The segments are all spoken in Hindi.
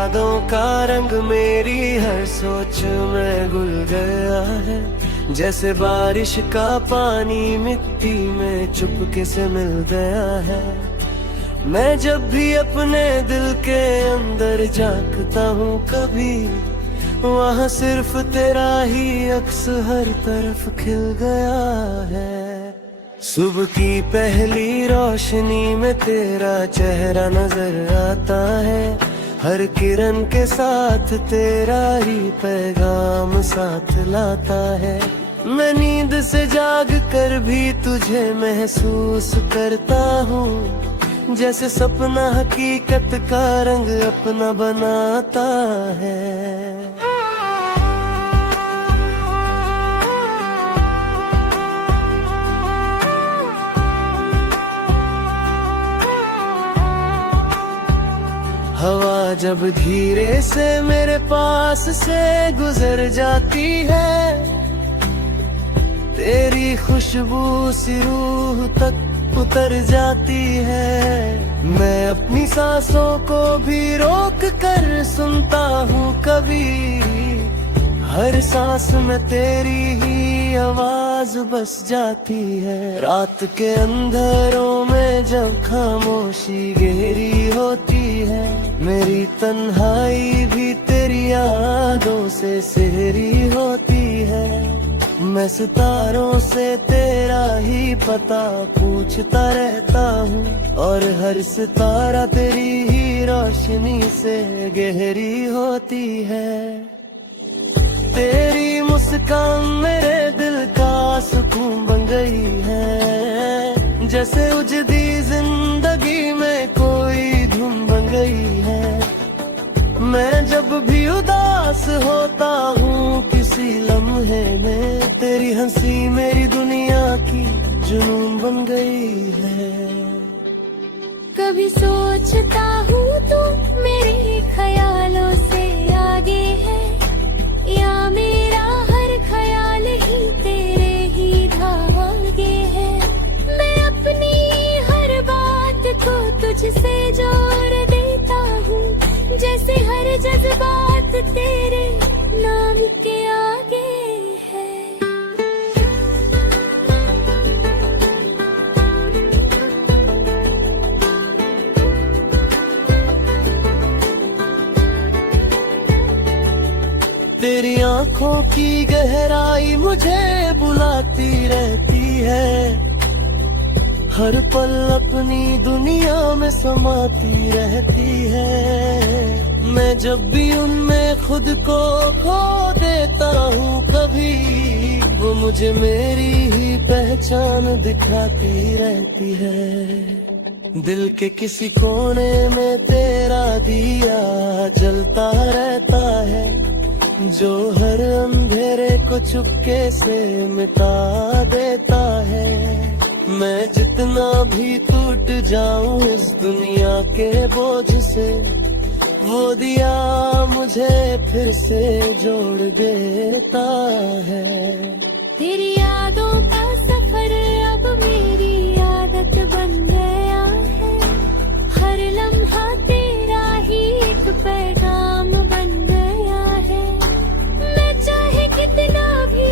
यादों का रंग मेरी हर सोच में घुल गया है। जैसे बारिश का पानी मिट्टी में चुपके से मिल गया है। मैं जब भी अपने दिल के अंदर झांकता हूँ कभी, वहाँ सिर्फ तेरा ही अक्स हर तरफ खिल गया है। सुबह की पहली रोशनी में तेरा चेहरा नजर आता है। हर किरण के साथ तेरा ही पैगाम साथ लाता है। मैं नींद से जाग कर भी तुझे महसूस करता हूँ, जैसे सपना हकीकत का रंग अपना बनाता है। हवा जब धीरे से मेरे पास से गुजर जाती है, तेरी खुशबू सी रूह तक उतर जाती है। मैं अपनी सांसों को भी रोक कर सुनता हूँ कभी, हर सांस में तेरी ही आवाज बस जाती है। रात के अंधेरों में जब खामोशी गहरी होती है, मेरी तन्हाई भी तेरी यादों से सहरी होती है। मैं सितारों से तेरा ही पता पूछता रहता हूँ, और हर सितारा तेरी ही रोशनी से गहरी होती है। तेरी मुस्कान मेरे दिल का सुकून बन गई है, जैसे उजड़ी जिंदगी में कोई धुन बन गई है। मैं जब भी उदास होता हूँ किसी लम्हे में, तेरी हंसी मेरी दुनिया की जुनून बन गई है। कभी सोचता हूँ तू मेरे ख्यालों से आगे है, या मेरा हर ख्याल ही तेरे ही धागे है। मैं अपनी हर बात को तुझसे जोड़ देता हूँ, जैसे हर जज्बात तेरे नाम के आगे है। तेरी आंखों की गहराई मुझे बुलाती रहती है, हर पल अपनी दुनिया में समाती रहती है। मैं जब भी उनमें खुद को खो देता हूँ कभी, वो मुझे मेरी ही पहचान दिखाती रहती है। दिल के किसी कोने में तेरा दिया जलता रहता है, जो हर अंधेरे को चुपके से मिटा देता है। मैं जितना भी टूट जाऊं इस दुनिया के बोझ से, वो दिया मुझे फिर से जोड़ देता है। तेरी यादों का सफर अब मेरी आदत बन गया है, हर लम्हा तेरा ही एक पैगाम बन गया है। मैं चाहे कितना भी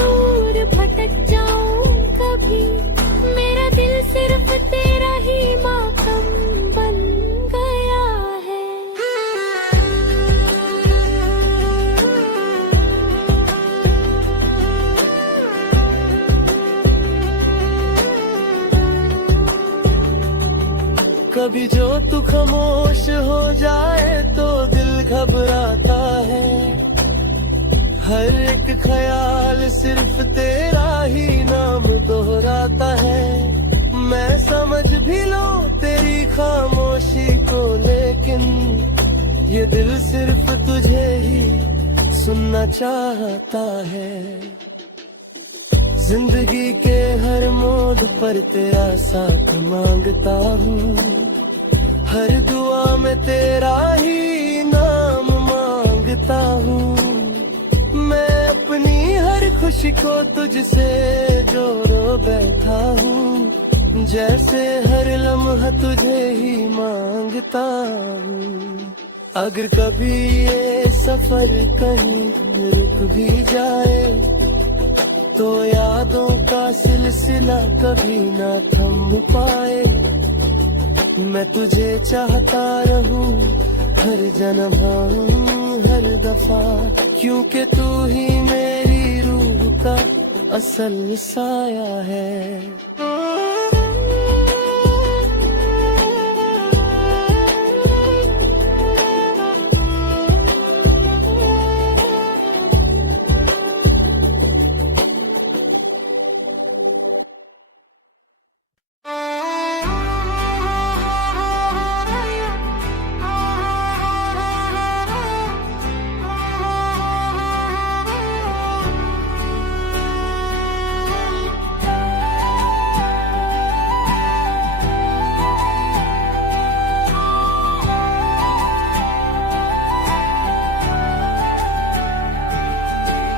दूर भटक जाऊं कभी, मेरा दिल सिर्फ तेरा ही मातम बन गया है। कभी जो तू खामोश हो जाए तो दिल घबराता है, हर एक ख्याल सिर्फ तेरा ही नाम दोहराता है। मैं समझ भी लूं तेरी खामोशी को, लेकिन ये दिल सिर्फ तुझे ही सुनना चाहता है। जिंदगी के हर मोड़ पर तेरा साथ मांगता हूँ, हर दुआ में तेरा ही नाम मांगता हूँ। मैं अपनी हर खुशी को तुझसे जोड़ो बैठा हूँ, जैसे हर लम्हा तुझे ही मांगता हूँ। अगर कभी ये सफर कहीं रुक भी जाए तो यादों का सिलसिला कभी ना थम पाए। मैं तुझे चाहता रहूं हर जन्म हर दफा, क्योंकि तू ही मेरी रूह का असल साया है।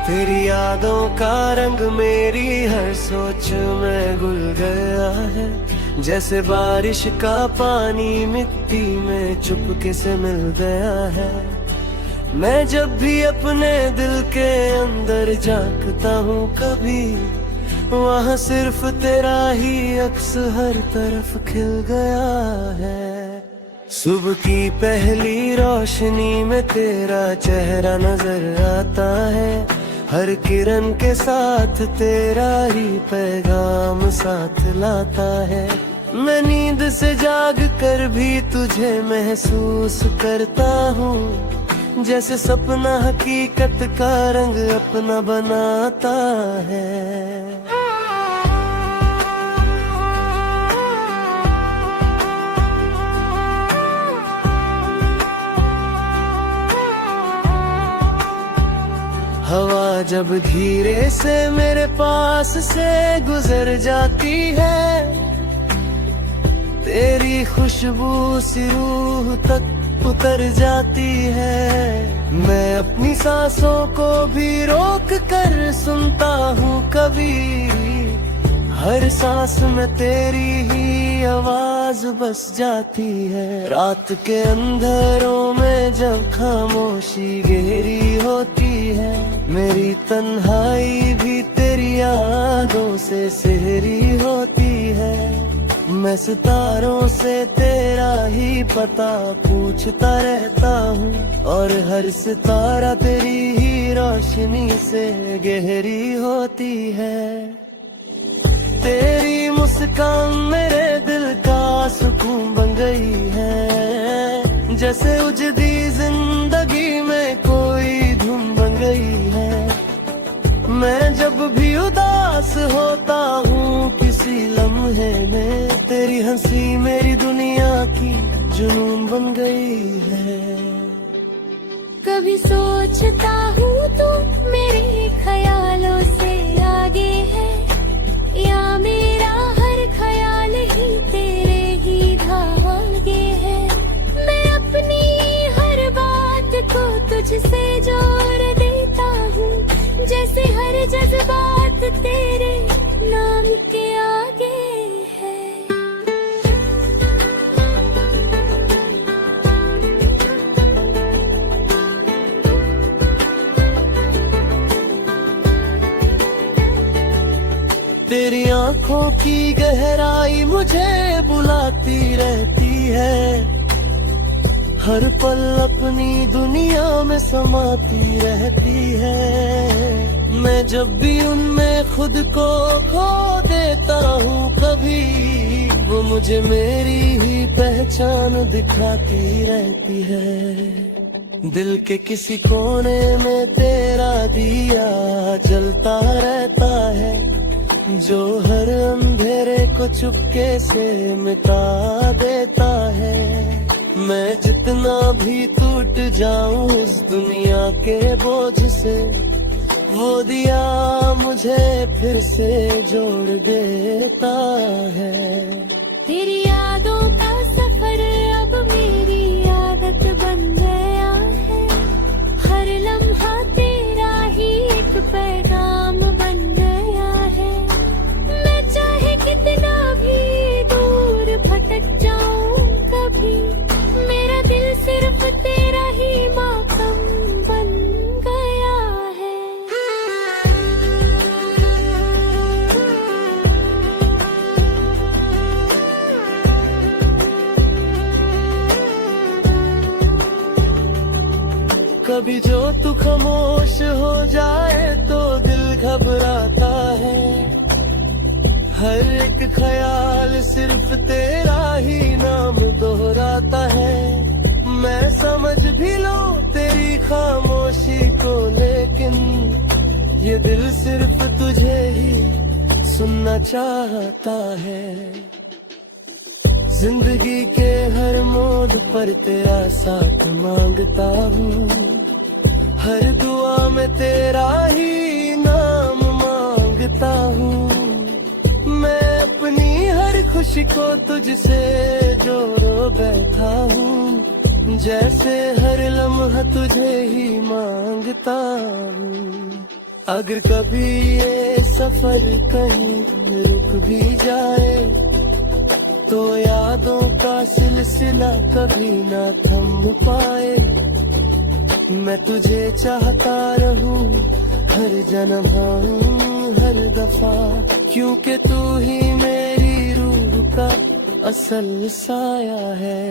तेरी यादों का रंग मेरी हर सोच में घुल गया है, जैसे बारिश का पानी मिट्टी में चुपके से मिल गया है। मैं जब भी अपने दिल के अंदर झांकता हूँ कभी, वहाँ सिर्फ तेरा ही अक्स हर तरफ खिल गया है। सुबह की पहली रोशनी में तेरा चेहरा नजर आता है, हर किरण के साथ तेरा ही पैगाम साथ लाता है। मैं नींद से जाग कर भी तुझे महसूस करता हूँ, जैसे सपना हकीकत का रंग अपना बनाता है। हवा जब धीरे से मेरे पास से गुजर जाती है, तेरी खुशबू सी रूह तक उतर जाती है। मैं अपनी सांसों को भी रोक कर सुनता हूँ कभी, हर सांस में तेरी ही आवाज बस जाती है। रात के अंधेरों में जब खामोशी गहरी होती है, मेरी तन्हाई भी तेरी यादों से सहरी होती है। मैं सितारों से तेरा ही पता पूछता रहता हूँ, और हर सितारा तेरी ही रोशनी से गहरी होती है। तेरी मुस्कान मेरे दिल का सुकून बन गई है, जैसे उजड़ी जिंदगी में कोई धुन बन गई है। मैं जब भी उदास होता हूँ किसी लम्हे में, तेरी हंसी मेरी दुनिया की जुनून बन गई है। कभी सोचता हूँ तू मेरे ख्यालों से आगे है, या मेरा हर ख्याल ही तेरे ही धागे है। मैं अपनी हर बात को तुझसे जोड़ देता हूँ, जैसे हर जज्बात तेरे नाम के आगे है। तेरी आंखों की गहराई मुझे बुलाती रहती है, हर पल अपनी दुनिया में समाती रहती है। मैं जब भी उनमें खुद को खो देता हूँ कभी, वो मुझे मेरी ही पहचान दिखाती रहती है। दिल के किसी कोने में तेरा दिया जलता रहता है, जो हर अंधेरे को चुपके से मिटा देता है। मैं जितना भी टूट जाऊं इस दुनिया के बोझ से, वो दिया मुझे फिर से जोड़ देता है। तेरी यादों का सफर अब मेरी आदत बन गया है, हर लम्हा तेरा ही एक पैगाम बन गया है। मैं चाहे कितना भी दूर भटक जाऊं कभी, मेरा दिल सिर्फ तेरा कभी जो तू खामोश हो जाए तो दिल घबराता है। हर एक ख्याल सिर्फ तेरा ही नाम दोहराता है। मैं समझ भी लूं तेरी खामोशी को, लेकिन ये दिल सिर्फ तुझे ही सुनना चाहता है। जिंदगी के हर मोड़ पर तेरा साथ मांगता हूँ, हर दुआ में तेरा ही नाम मांगता हूँ। मैं अपनी हर खुशी को तुझसे जोड़ो बैठा हूँ, जैसे हर लम्हा तुझे ही मांगता हूँ। अगर कभी ये सफर कहीं रुक भी जाए तो यादों का सिलसिला कभी ना थम पाए। मैं तुझे चाहता रहूं हर जन्म हर दफा, क्योंकि तू ही मेरी रूह का असल साया है।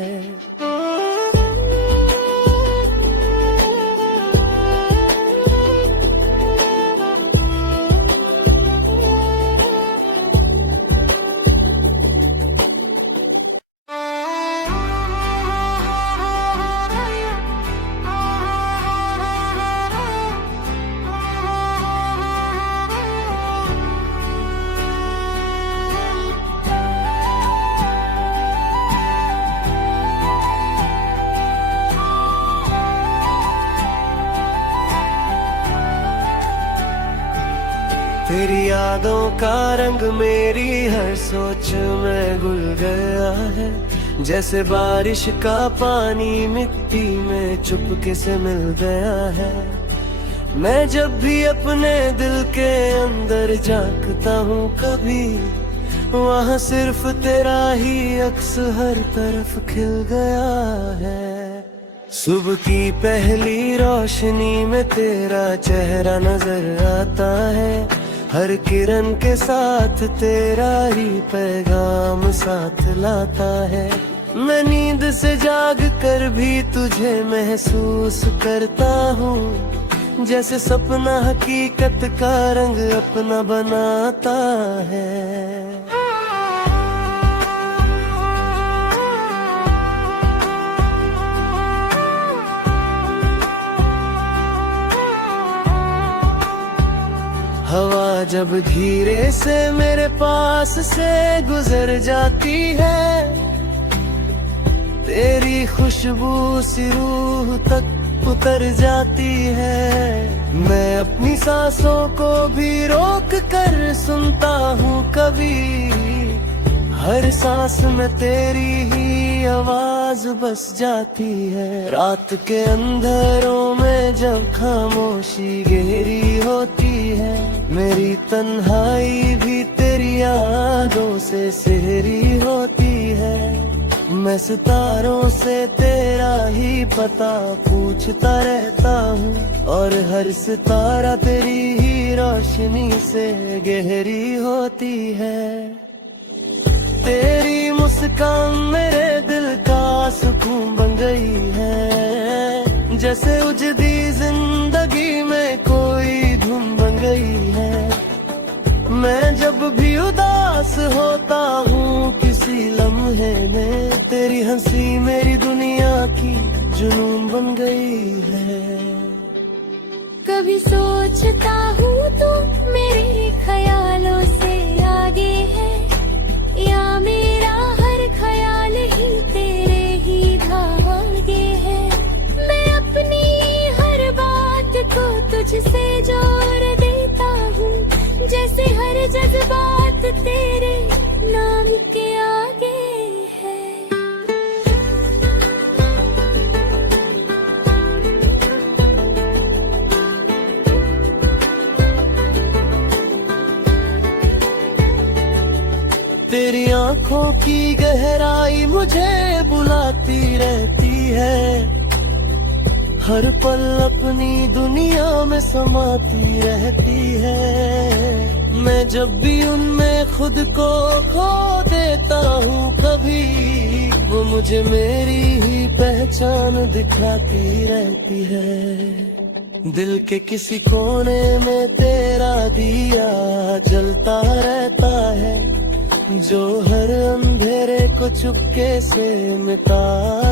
तेरी यादों का रंग मेरी हर सोच में घुल गया है। जैसे बारिश का पानी मिट्टी में चुपके से मिल गया है। मैं जब भी अपने दिल के अंदर झांकता हूँ कभी, वहाँ सिर्फ तेरा ही अक्स हर तरफ खिल गया है। सुबह की पहली रोशनी में तेरा चेहरा नजर आता है। हर किरण के साथ तेरा ही पैगाम साथ लाता है। मैं नींद से जाग कर भी तुझे महसूस करता हूँ, जैसे सपना हकीकत का रंग अपना बनाता है। हवा जब धीरे से मेरे पास से गुजर जाती है, तेरी खुशबू सी रूह तक उतर जाती है। मैं अपनी सांसों को भी रोक कर सुनता हूँ कभी, हर सांस में तेरी ही आवाज बस जाती है। रात के अंधेरों में जब खामोशी गहरी होती है, मेरी तन्हाई भी तेरी यादों से सहरी होती है। मैं सितारों से तेरा ही पता पूछता रहता हूँ, और हर सितारा तेरी ही रोशनी से गहरी होती है। तेरी मुस्कान मेरे दिल का सुकून बन गई है, जैसे उजड़ी जिंदगी में कोई धुन बन गई है। मैं जब भी उदास होता हूँ किसी लम्हे में, तेरी हंसी मेरी दुनिया की जुनून बन गई है। कभी सोचता हूँ तू मेरे ख्यालों से आगे है, या मेरा हर ख्याल ही तेरे ही धागे है। मैं अपनी हर बात को तुझसे जोड़ देता हूँ, जैसे हर जज्बात तेरे नाम के आगे है। तेरी आंखों की गहराई मुझे बुलाती रहती है, हर पल अपनी दुनिया में समाती रहती है। मैं मैं जब भी उनमें खुद को खो देता हूँ कभी, वो मुझे मेरी ही पहचान दिखाती रहती है। दिल के किसी कोने में तेरा दिया जलता रहता है, जो हर अंधेरे को चुपके से मिटा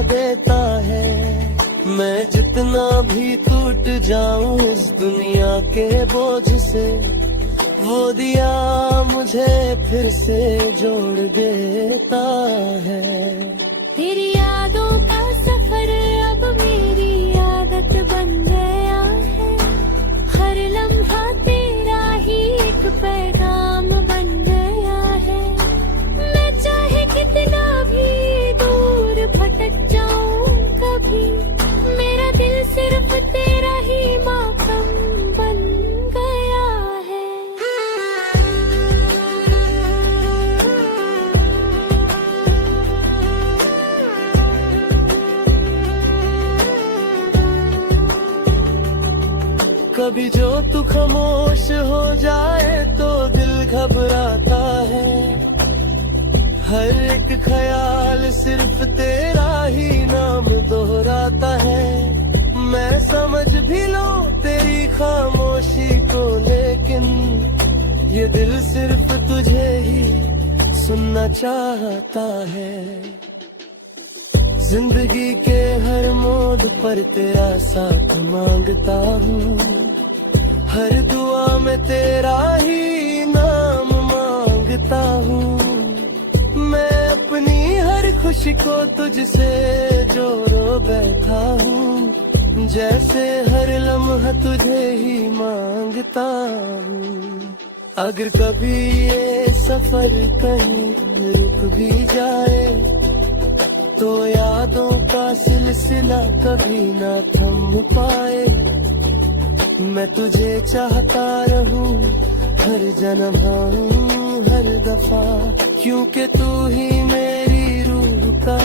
देता है। मैं जितना भी टूट जाऊं इस दुनिया के बोझ से, वो दिया मुझे फिर से जोड़ देता है। तेरी यादों का सफर अब मेरी आदत बन गया है, हर लम्हा तेरा ही एक पैगाम बन गया है। मैं चाहे कितना भी दूर भटक जाऊं कभी, मेरा दिल सिर्फ तेरा ही मातम बन गया है। कभी जो तू खामोश हो जाए तो दिल घबराता है, हर एक ख्याल सिर्फ तेरा ही नाम दोहराता है। मैं समझ भी लूं तेरी खामोशी को, लेकिन ये दिल सिर्फ तुझे ही सुनना चाहता है। जिंदगी के हर मोड़ पर तेरा साथ मांगता हूँ, हर दुआ में तेरा ही नाम मांगता हूँ। मैं अपनी हर खुशी को तुझसे जोड़ो बैठा हूँ, जैसे हर लम्हा तुझे ही मांगता हूँ। अगर कभी ये सफर कहीं रुक भी जाए, तो यादों का सिलसिला कभी ना थम पाए। मैं तुझे चाहता रहूं हर जन्म हर दफा, क्योंकि तू ही मेरी रूह का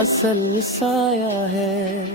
असल साया है।